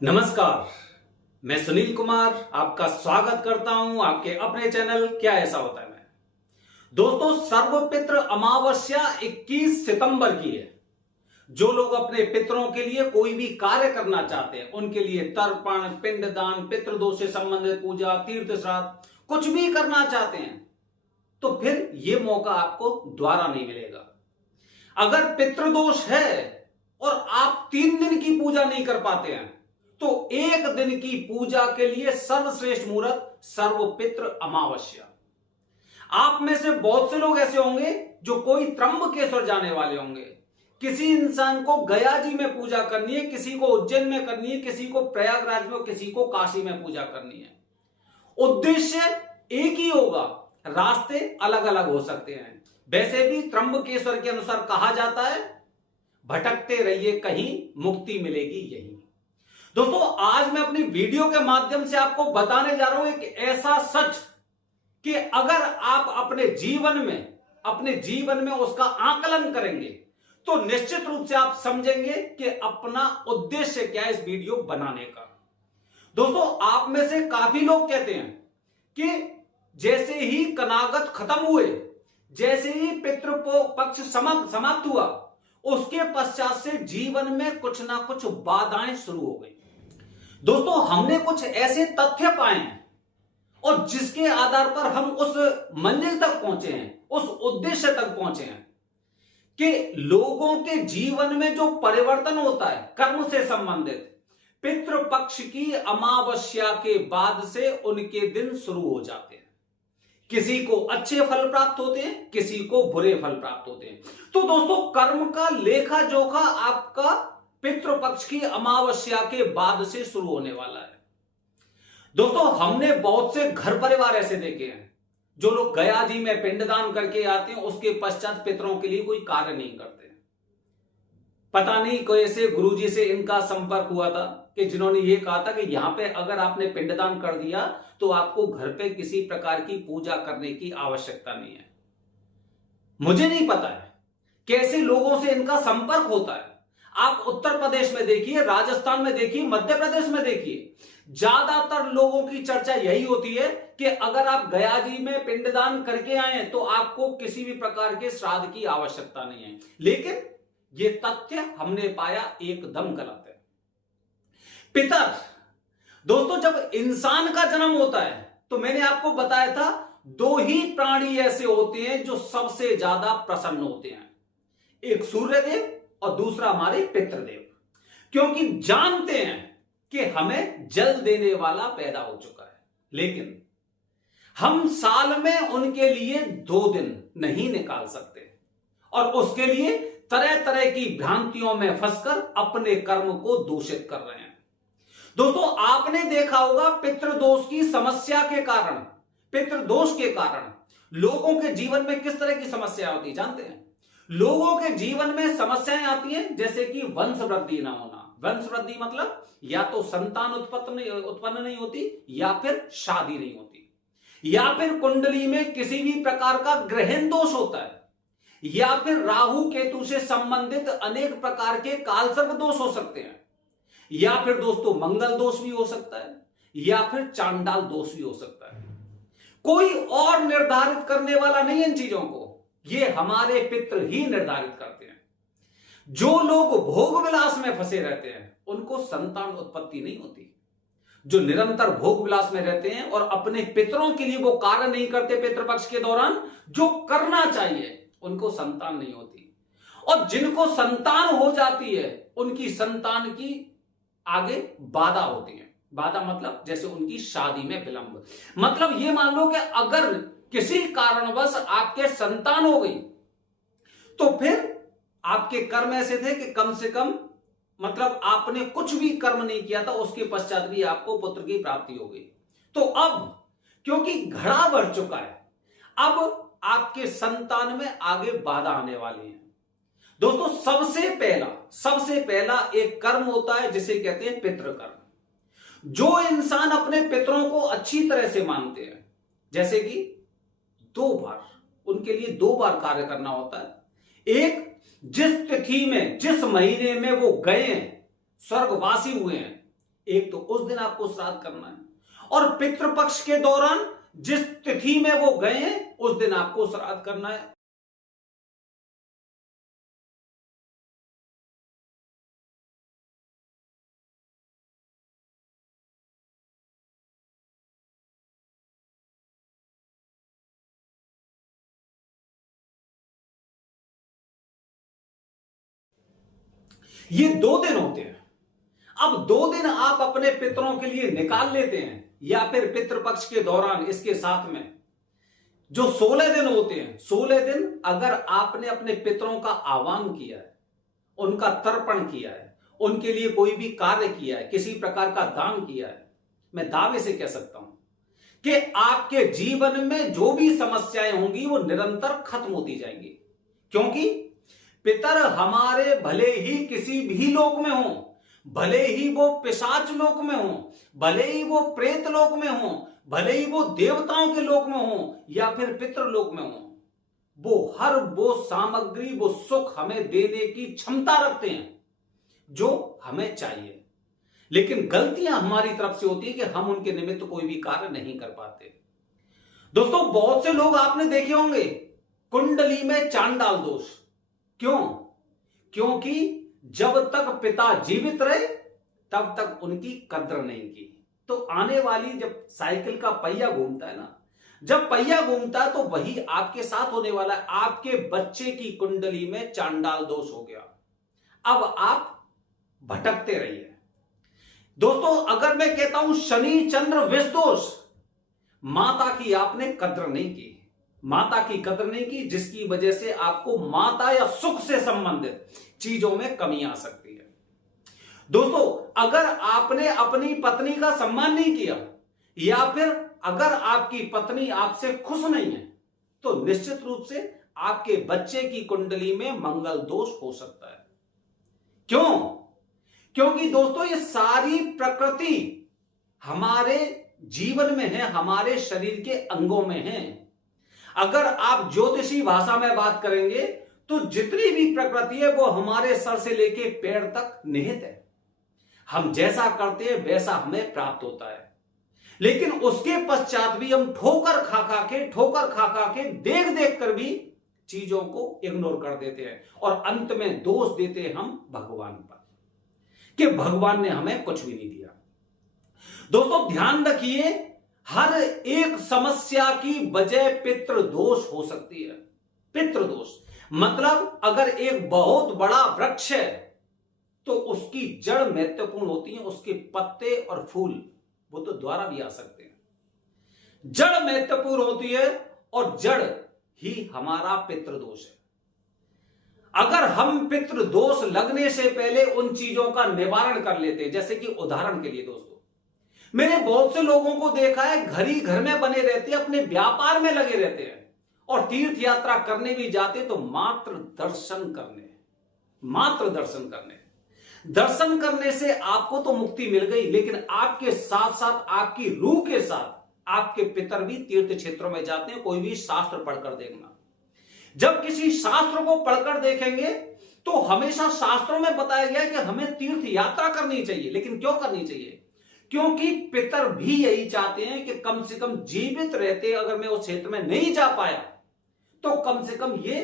नमस्कार। मैं सुनील कुमार आपका स्वागत करता हूं आपके अपने चैनल क्या ऐसा होता है में। दोस्तों, सर्वपितृ अमावस्या 21 सितंबर की है। जो लोग अपने पितरों के लिए कोई भी कार्य करना चाहते हैं, उनके लिए तर्पण, पिंडदान, पितृदोष से संबंधित पूजा, तीर्थ श्राद्ध कुछ भी करना चाहते हैं तो फिर यह मौका आपको दोबारा नहीं मिलेगा। अगर पितृदोष है और आप 3 दिन की पूजा नहीं कर पाते हैं तो 1 दिन की पूजा के लिए सर्वश्रेष्ठ मुहूर्त सर्वपितृ अमावस्या। आप में से बहुत से लोग ऐसे होंगे जो कोई त्र्यंबकेश्वर जाने वाले होंगे। किसी इंसान को गया जी में पूजा करनी है, किसी को उज्जैन में करनी है, किसी को प्रयागराज में, किसी को काशी में पूजा करनी है। उद्देश्य एक ही होगा, रास्ते अलग अलग हो सकते हैं। वैसे भी त्र्यंबकेश्वर के अनुसार कहा जाता है, भटकते रहिए कहीं, मुक्ति मिलेगी यहीं। दोस्तों, आज मैं अपनी वीडियो के माध्यम से आपको बताने जा रहा हूं एक ऐसा सच कि अगर आप अपने जीवन में उसका आकलन करेंगे तो निश्चित रूप से आप समझेंगे कि अपना उद्देश्य क्या है इस वीडियो बनाने का। दोस्तों, आप में से काफी लोग कहते हैं कि जैसे ही कनागत खत्म हुए, जैसे ही पितृपक्ष समाप्त हुआ, उसके पश्चात से जीवन में कुछ ना कुछ बाधाएं शुरू हो गई। दोस्तों, हमने कुछ ऐसे तथ्य पाए हैं और जिसके आधार पर हम उस मंजिल तक पहुंचे हैं, उस उद्देश्य तक पहुंचे हैं कि लोगों के जीवन में जो परिवर्तन होता है कर्म से संबंधित, पितृपक्ष की अमावस्या के बाद से उनके दिन शुरू हो जाते हैं। किसी को अच्छे फल प्राप्त होते हैं, किसी को बुरे फल प्राप्त होते हैं। तो दोस्तों, कर्म का लेखा जोखा आपका पितृपक्ष की अमावस्या के बाद से शुरू होने वाला है। दोस्तों, हमने बहुत से घर परिवार ऐसे देखे हैं जो लोग गया जी में पिंडदान करके आते हैं, उसके पश्चात पितरों के लिए कोई कार्य नहीं करते। पता नहीं कैसे गुरुजी से इनका संपर्क हुआ था कि जिन्होंने ये कहा था कि यहां पे अगर आपने पिंडदान कर दिया तो आपको घर पे किसी प्रकार की पूजा करने की आवश्यकता नहीं है। मुझे नहीं पता है कैसे लोगों से इनका संपर्क होता है। आप उत्तर प्रदेश में देखिए, राजस्थान में देखिए, मध्य प्रदेश में देखिए, ज्यादातर लोगों की चर्चा यही होती है कि अगर आप गया जी में पिंडदान करके आए तो आपको किसी भी प्रकार के श्राद्ध की आवश्यकता नहीं है। लेकिन यह तथ्य हमने पाया एकदम गलत है। पितर, दोस्तों, जब इंसान का जन्म होता है तो मैंने आपको बताया था 2 ही प्राणी ऐसे होते हैं जो सबसे ज्यादा प्रसन्न होते हैं, एक सूर्यदेव और दूसरा हमारे पितृदेव, क्योंकि जानते हैं कि हमें जल देने वाला पैदा हो चुका है। लेकिन हम साल में उनके लिए 2 दिन नहीं निकाल सकते और उसके लिए तरह तरह की भ्रांतियों में फंसकर अपने कर्म को दूषित कर रहे हैं। दोस्तों, आपने देखा होगा पितृदोष की समस्या के कारण, पितृदोष के कारण लोगों के जीवन में किस तरह की समस्या होती है जानते हैं? लोगों के जीवन में समस्याएं आती हैं जैसे कि वंश वृद्धि ना होना। वंश वृद्धि मतलब या तो संतान उत्पन्न नहीं होती, या फिर शादी नहीं होती, या फिर कुंडली में किसी भी प्रकार का ग्रहण दोष होता है, या फिर राहु केतु से संबंधित अनेक प्रकार के कालसर्प दोष हो सकते हैं, या फिर दोस्तों मंगल दोष भी हो सकता है, या फिर चांडाल दोष भी हो सकता है। कोई और निर्धारित करने वाला नहीं है इन चीजों को, ये हमारे पितृ ही निर्धारित करते हैं। जो लोग भोग विलास में फंसे रहते हैं उनको संतान उत्पत्ति नहीं होती। जो निरंतर भोग विलास में रहते हैं और अपने पितरों के लिए वो कार्य नहीं करते पितृपक्ष के दौरान जो करना चाहिए, उनको संतान नहीं होती। और जिनको संतान हो जाती है उनकी संतान की आगे बाधा होती है। बाधा मतलब जैसे उनकी शादी में विलंब। मतलब ये मान लो कि अगर किसी कारणवश आपके संतान हो गई तो फिर आपके कर्म ऐसे थे कि कम से कम मतलब आपने कुछ भी कर्म नहीं किया था, उसके पश्चात भी आपको पुत्र की प्राप्ति हो गई। तो अब क्योंकि घड़ा बढ़ चुका है, अब आपके संतान में आगे बाधा आने वाली है। दोस्तों, सबसे पहला एक कर्म होता है जिसे कहते हैं पितृकर्म। जो इंसान अपने पितरों को अच्छी तरह से मानते हैं, जैसे कि 2 बार, उनके लिए 2 बार कार्य करना होता है। एक, जिस तिथि में, जिस महीने में वो गए हैं, स्वर्गवासी हुए हैं, एक तो उस दिन आपको श्राद्ध करना है, और पितृपक्ष के दौरान जिस तिथि में वो गए हैं उस दिन आपको श्राद्ध करना है। ये 2 दिन होते हैं। अब 2 दिन आप अपने पितरों के लिए निकाल लेते हैं, या फिर पितृपक्ष के दौरान इसके साथ में जो 16 दिन होते हैं, 16 दिन अगर आपने अपने पितरों का आह्वान किया है, उनका तर्पण किया है, उनके लिए कोई भी कार्य किया है, किसी प्रकार का दान किया है, मैं दावे से कह सकता हूं कि आपके जीवन में जो भी समस्याएं होंगी वो निरंतर खत्म होती जाएंगी। क्योंकि पितर हमारे भले ही किसी भी लोक में हो, भले ही वो पिशाच लोक में हो, भले ही वो प्रेत लोक में हो, भले ही वो देवताओं के लोक में हो या फिर पितृलोक में हो, वो हर वो सामग्री, वो सुख हमें देने की क्षमता रखते हैं जो हमें चाहिए। लेकिन गलतियां हमारी तरफ से होती है कि हम उनके निमित्त कोई भी कार्य नहीं कर पाते। दोस्तों, बहुत से लोग आपने देखे होंगे कुंडली में चांडाल दोष। क्यों? क्योंकि जब तक पिता जीवित रहे तब तक उनकी कद्र नहीं की। तो आने वाली जब साइकिल का पहिया घूमता है ना, जब पहिया घूमता है तो वही आपके साथ होने वाला है। आपके बच्चे की कुंडली में चांडाल दोष हो गया, अब आप भटकते रहिए। दोस्तों, अगर मैं कहता हूं शनि चंद्र विष दोष, माता की आपने कद्र नहीं की, माता की कद्र नहीं की, जिसकी वजह से आपको माता या सुख से संबंधित चीजों में कमी आ सकती है। दोस्तों, अगर आपने अपनी पत्नी का सम्मान नहीं किया या फिर अगर आपकी पत्नी आपसे खुश नहीं है तो निश्चित रूप से आपके बच्चे की कुंडली में मंगल दोष हो सकता है। क्यों? क्योंकि दोस्तों, ये सारी प्रकृति हमारे जीवन में है, हमारे शरीर के अंगों में है। अगर आप ज्योतिषी भाषा में बात करेंगे तो जितनी भी प्रकृति है वो हमारे सर से लेके पैर तक निहित है। हम जैसा करते हैं वैसा हमें प्राप्त होता है, लेकिन उसके पश्चात भी हम ठोकर खा खा के देख देख कर भी चीजों को इग्नोर कर देते हैं और अंत में दोष देते हैं हम भगवान पर कि भगवान ने हमें कुछ भी नहीं दिया। दोस्तों, ध्यान रखिए, हर एक समस्या की वजह पितृदोष हो सकती है। पितृदोष मतलब अगर एक बहुत बड़ा वृक्ष है तो उसकी जड़ महत्वपूर्ण होती है, उसके पत्ते और फूल वो तो द्वारा भी आ सकते हैं। जड़ महत्वपूर्ण होती है और जड़ ही हमारा पितृदोष है। अगर हम पितृदोष लगने से पहले उन चीजों का निवारण कर लेते हैं, जैसे कि उदाहरण के लिए दोस्तों, मैंने बहुत से लोगों को देखा है घर ही घर में बने रहते हैं, अपने व्यापार में लगे रहते हैं और तीर्थ यात्रा करने भी जाते तो मात्र दर्शन करने, मात्र दर्शन करने। दर्शन करने से आपको तो मुक्ति मिल गई, लेकिन आपके साथ साथ आपकी रूह के साथ आपके पितर भी तीर्थ क्षेत्रों में जाते हैं। कोई भी शास्त्र पढ़कर देखना, जब किसी शास्त्र को पढ़कर देखेंगे तो हमेशा शास्त्रों में बताया गया कि हमें तीर्थ यात्रा करनी चाहिए। लेकिन क्यों करनी चाहिए? क्योंकि पितर भी यही चाहते हैं कि कम से कम जीवित रहते अगर मैं उस क्षेत्र में नहीं जा पाया तो कम से कम ये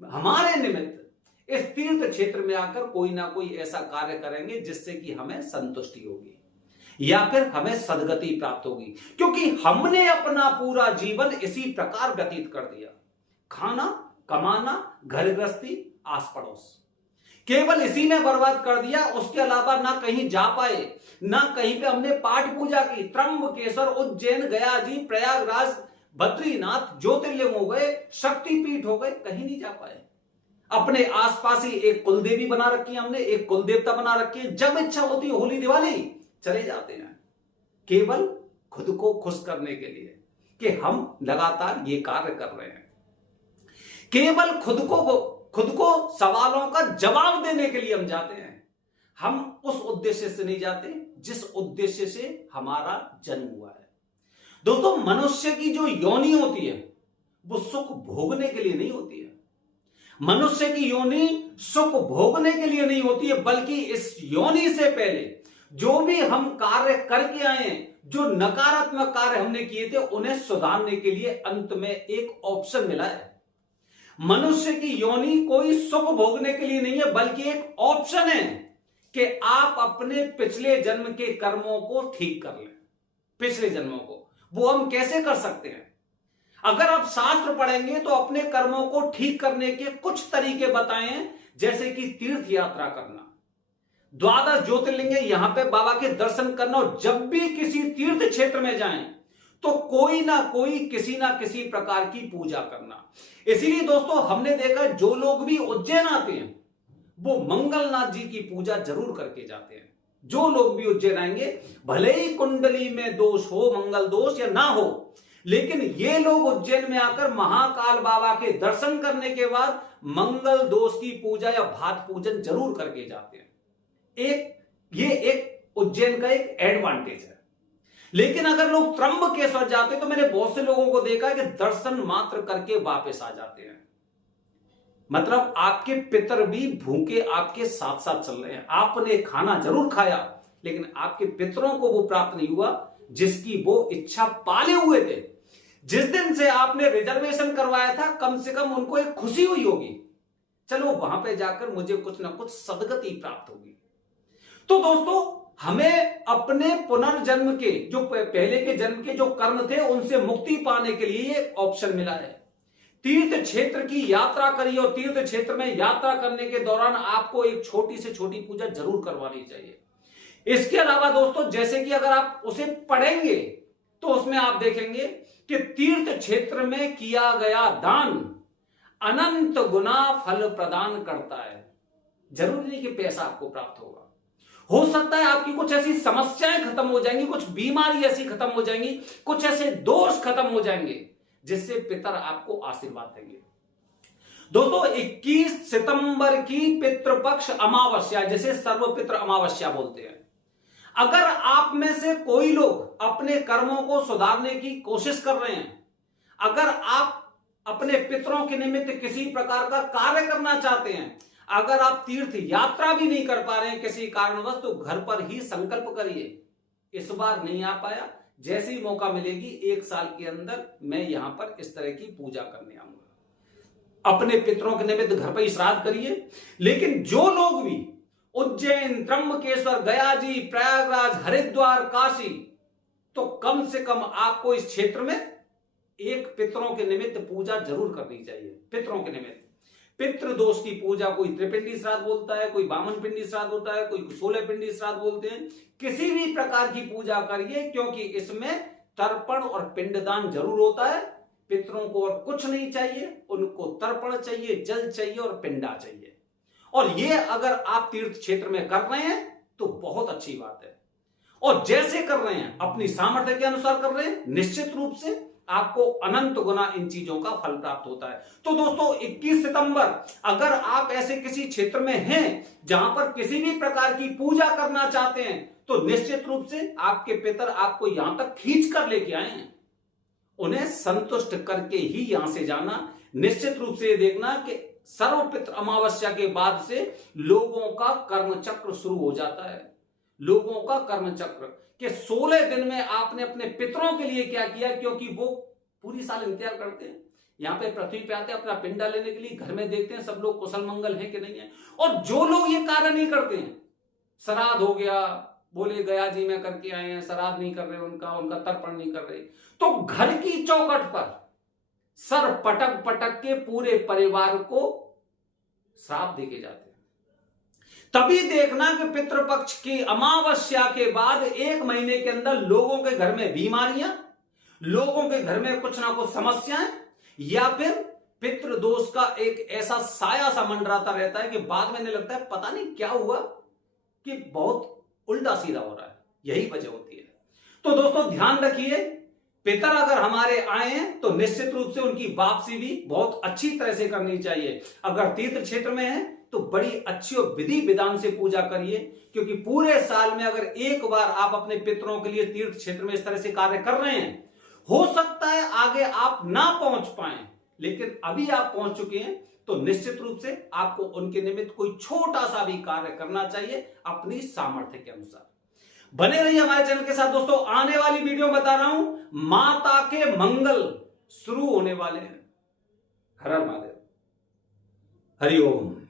हमारे निमित्त इस तीर्थ क्षेत्र में आकर कोई ना कोई ऐसा कार्य करेंगे जिससे कि हमें संतुष्टि होगी या फिर हमें सद्गति प्राप्त होगी। क्योंकि हमने अपना पूरा जीवन इसी प्रकार व्यतीत कर दिया, खाना, कमाना, घर गृहस्थी, आस पड़ोस, केवल इसी में बर्बाद कर दिया। उसके अलावा ना कहीं जा पाए, ना कहीं पे हमने पाठ पूजा की। त्र्यंबकेश्वर, उज्जैन, गया जी, प्रयागराज, बद्रीनाथ ज्योतिर्लिंग हो गए, शक्तिपीठ हो गए, कहीं नहीं जा पाए। अपने आसपास ही एक कुलदेवी बना रखी है हमने, एक कुलदेवता बना रखी है। जब इच्छा होती है होली दिवाली चले जाते हैं, केवल खुद को खुश करने के लिए कि हम लगातार ये कार्य कर रहे हैं। केवल खुद को सवालों का जवाब देने के लिए हम जाते हैं। हम उस उद्देश्य से नहीं जाते जिस उद्देश्य से हमारा जन्म हुआ है। दोस्तों, मनुष्य की जो योनि होती है वो सुख भोगने के लिए नहीं होती है। मनुष्य की योनि सुख भोगने के लिए नहीं होती है, बल्कि इस योनि से पहले जो भी हम कार्य करके आए हैं, जो नकारात्मक कार्य हमने किए थे, उन्हें सुधारने के लिए अंत में एक ऑप्शन मिला है। मनुष्य की योनि कोई सुख भोगने के लिए नहीं है, बल्कि एक ऑप्शन है कि आप अपने पिछले जन्म के कर्मों को ठीक कर लें। पिछले जन्मों को वो हम कैसे कर सकते हैं? अगर आप शास्त्र पढ़ेंगे तो अपने कर्मों को ठीक करने के कुछ तरीके बताए हैं, जैसे कि तीर्थ यात्रा करना, द्वादश ज्योतिर्लिंग यहां पे बाबा के दर्शन करना, और जब भी किसी तीर्थ क्षेत्र में जाएं तो कोई ना कोई किसी ना किसी प्रकार की पूजा करना। इसीलिए दोस्तों हमने देखा जो लोग भी उज्जैन आते हैं वो मंगलनाथ जी की पूजा जरूर करके जाते हैं। जो लोग भी उज्जैन आएंगे, भले ही कुंडली में दोष हो, मंगल दोष या ना हो, लेकिन ये लोग उज्जैन में आकर महाकाल बाबा के दर्शन करने के बाद मंगल दोष की पूजा या भात पूजन जरूर करके जाते हैं। ये एक उज्जैन का एक एडवांटेज है। लेकिन अगर लोग त्र्यंबकेश्वर जाते तो मैंने बहुत से लोगों को देखा है कि दर्शन मात्र करके वापस आ जाते हैं। मतलब आपके पितर भी भूखे आपके साथ साथ चल रहे हैं। आपने खाना जरूर खाया, लेकिन आपके पितरों को वो प्राप्त नहीं हुआ जिसकी वो इच्छा पाले हुए थे। जिस दिन से आपने रिजर्वेशन करवाया था, कम से कम उनको एक खुशी हुई होगी, चलो वहां पे जाकर मुझे कुछ ना कुछ सदगति प्राप्त होगी। तो दोस्तों हमें अपने पुनर्जन्म के जो पहले के जन्म के जो कर्म थे उनसे मुक्ति पाने के लिए ये ऑप्शन मिला है। तीर्थ क्षेत्र की यात्रा करिए, और तीर्थ क्षेत्र में यात्रा करने के दौरान आपको एक छोटी से छोटी पूजा जरूर करवानी चाहिए। इसके अलावा दोस्तों, जैसे कि अगर आप उसे पढ़ेंगे तो उसमें आप देखेंगे कि तीर्थ क्षेत्र में किया गया दान अनंत गुना फल प्रदान करता है। जरूरी नहीं कि पैसा आपको प्राप्त होगा, हो सकता है आपकी कुछ ऐसी समस्याएं खत्म हो जाएंगी, कुछ बीमारी ऐसी खत्म हो जाएंगी, कुछ ऐसे दोष खत्म हो जाएंगे जिससे पितर आपको आशीर्वाद देंगे। दोस्तों 21 सितंबर की पितृपक्ष अमावस्या, जिसे सर्वपितृ अमावस्या बोलते हैं, अगर आप में से कोई लोग अपने कर्मों को सुधारने की कोशिश कर रहे हैं, अगर आप अपने पितरों के निमित्त किसी प्रकार का कार्य करना चाहते हैं, अगर आप तीर्थ यात्रा भी नहीं कर पा रहे हैं किसी कारणवश, तो घर पर ही संकल्प करिए, इस बार नहीं आ पाया, जैसी मौका मिलेगी 1 साल के अंदर मैं यहां पर इस तरह की पूजा करने आऊंगा। अपने पितरों के निमित्त घर पर ही श्राद्ध करिए। लेकिन जो लोग भी उज्जैन, त्र्यंबकेश्वर, गया जी, प्रयागराज, हरिद्वार, काशी, तो कम से कम आपको इस क्षेत्र में एक पितरों के निमित्त पूजा जरूर करनी चाहिए। पितरों के निमित्त पितृ दोष की पूजा, कोई त्रिपिंडी श्राद्ध बोलता है, कोई बामन पिंडी श्राद्ध होता है, कोई 16 पिंडी श्राद्ध बोलते हैं, किसी भी प्रकार की पूजा करिए, क्योंकि इसमें तर्पण और पिंडदान जरूर होता है। पितरों को और कुछ नहीं चाहिए, उनको तर्पण चाहिए, जल चाहिए और पिंडा चाहिए। और ये अगर आप तीर्थ क्षेत्र में कर रहे हैं तो बहुत अच्छी बात है, और जैसे कर रहे हैं अपनी सामर्थ्य के अनुसार कर रहे हैं, निश्चित रूप से आपको अनंत गुना इन चीजों का फल प्राप्त होता है। तो दोस्तों 21 सितंबर अगर आप ऐसे किसी क्षेत्र में हैं जहां पर किसी भी प्रकार की पूजा करना चाहते हैं, तो निश्चित रूप से आपके पितर आपको यहां तक खींच कर लेके आए हैं। उन्हें संतुष्ट करके ही यहां से जाना। निश्चित रूप से देखना कि सर्वपितृ अमावस्या के बाद से लोगों का कर्म चक्र शुरू हो जाता है। लोगों का कर्म चक्र कि 16 दिन में आपने अपने पितरों के लिए क्या किया, क्योंकि वो पूरी साल इंतजार करते हैं, यहां पे पृथ्वी पे आते हैं अपना पिंडा लेने के लिए, घर में देखते हैं सब लोग कुशल मंगल है कि नहीं है। और जो लोग ये कार्य नहीं करते हैं, श्राद्ध हो गया, बोले गया जी में करके आए हैं, श्राद्ध नहीं कर रहे, उनका तर्पण नहीं कर रहे, तो घर की चौखट पर सर पटक पटक के पूरे परिवार को श्राप देके जाते हैं। तभी देखना कि पितृपक्ष की अमावस्या के बाद 1 महीने के अंदर लोगों के घर में बीमारियां, लोगों के घर में कुछ ना कुछ समस्याएं, या फिर पितृ दोष का एक ऐसा साया सा मंडराता रहता है कि बाद में नहीं लगता है पता नहीं क्या हुआ कि बहुत उल्टा सीधा हो रहा है। यही वजह होती है। तो दोस्तों ध्यान रखिए, पितर अगर हमारे आए हैं तो निश्चित रूप से उनकी वापसी भी बहुत अच्छी तरह से करनी चाहिए। अगर तीर्थ क्षेत्र में है तो बड़ी अच्छी और विधि विधान से पूजा करिए, क्योंकि पूरे साल में अगर एक बार आप अपने पितरों के लिए तीर्थ क्षेत्र में इस तरह से कार्य कर रहे हैं, हो सकता है आगे आप ना पहुंच पाए, लेकिन अभी आप पहुंच चुके हैं, तो निश्चित रूप से आपको उनके निमित्त कोई छोटा सा भी कार्य करना चाहिए अपनी सामर्थ्य के अनुसार। बने रहिए हमारे चैनल के साथ दोस्तों। आने वाली वीडियो में बता रहा हूं माता के मंगल शुरू होने वाले हैं। हर हर महादेव, हरि ओम।